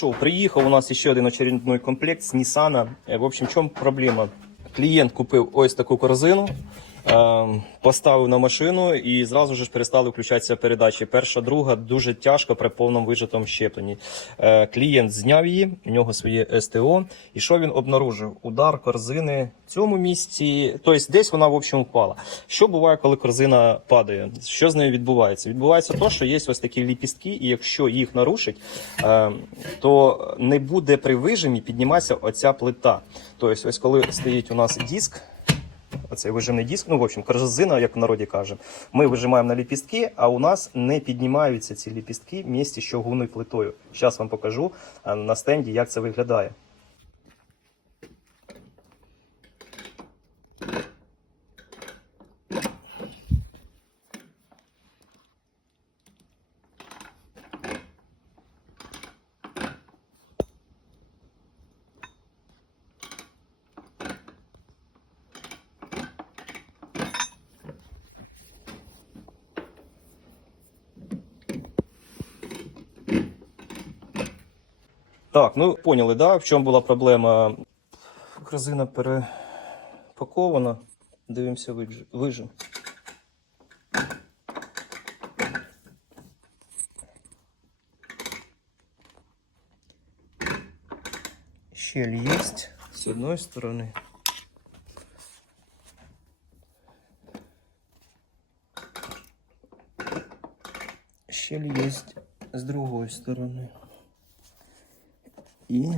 Що, приїхав у нас ще один очередной комплект з Nissan. Е, В общем, в чому проблема? Клієнт купив ось таку корзину, поставив на машину і зразу ж перестали включатися передачі. Перша, друга дуже тяжко при повному вижитому щепленні. Е, Клієнт зняв її, у нього своє СТО. І що він обнаружив? Удар корзини в цьому місці, тобто десь вона в общем впала. Що буває, коли корзина падає? Що з нею відбувається? Відбувається те, що є ось такі ліпістки, і якщо їх нарушить, е, то не буде при вижимі підніматися оця плита. Тобто, ось коли стоїть у нас диск. Оцей вижимний диск, ну в общем, корзина, як в народі каже. Ми вижимаємо на ліпістки, а у нас не піднімаються ці ліпістки в місті з чугунною плитою. Зараз вам покажу на стенді, як це виглядає. Так, ну поняли, да, в чому була проблема? Корзина перепакована. Дивимося вижим. Щель есть с одной стороны. Щель есть с другой стороны. І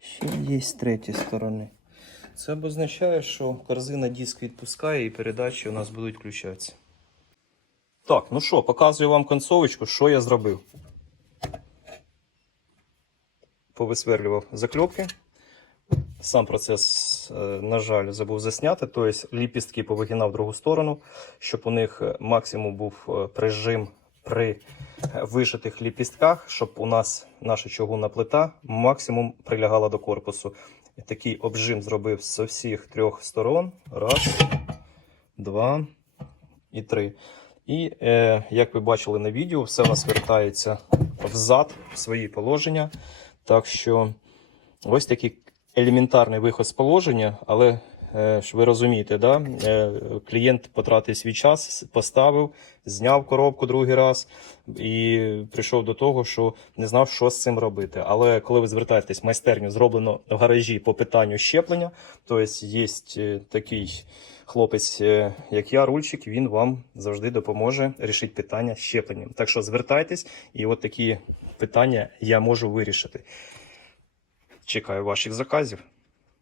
ще є з третьої сторони. Це означає, що корзина диск відпускає і передачі у нас будуть включатися. Так, ну що, показую вам концовочку, що я зробив. Повисверлював закльопки. Сам процес, е, на жаль, забув засняти. Тобто ліпістки повигинав в другу сторону, щоб у них максимум був е, прижим при вишитих ліпістках, щоб у нас наша чугунна плита максимум прилягала до корпусу. І такий обжим зробив з усіх трьох сторон. Раз, два і три. І е, як ви бачили на відео, все у нас вертається взад в свої положення. Так що ось такий елементарний виход з положення, але е, ж ви розумієте, да? е, клієнт потратив свій час, поставив, зняв коробку другий раз і прийшов до того, що не знав, що з цим робити. Але коли ви звертаєтесь в майстерню, зроблено в гаражі по питанню щеплення, тобто є е, такий хлопець, як я, рульчик, він вам завжди допоможе рішити питання щепленням. Так що звертайтесь, і от такі питання я можу вирішити. Чекаю ваших заказів.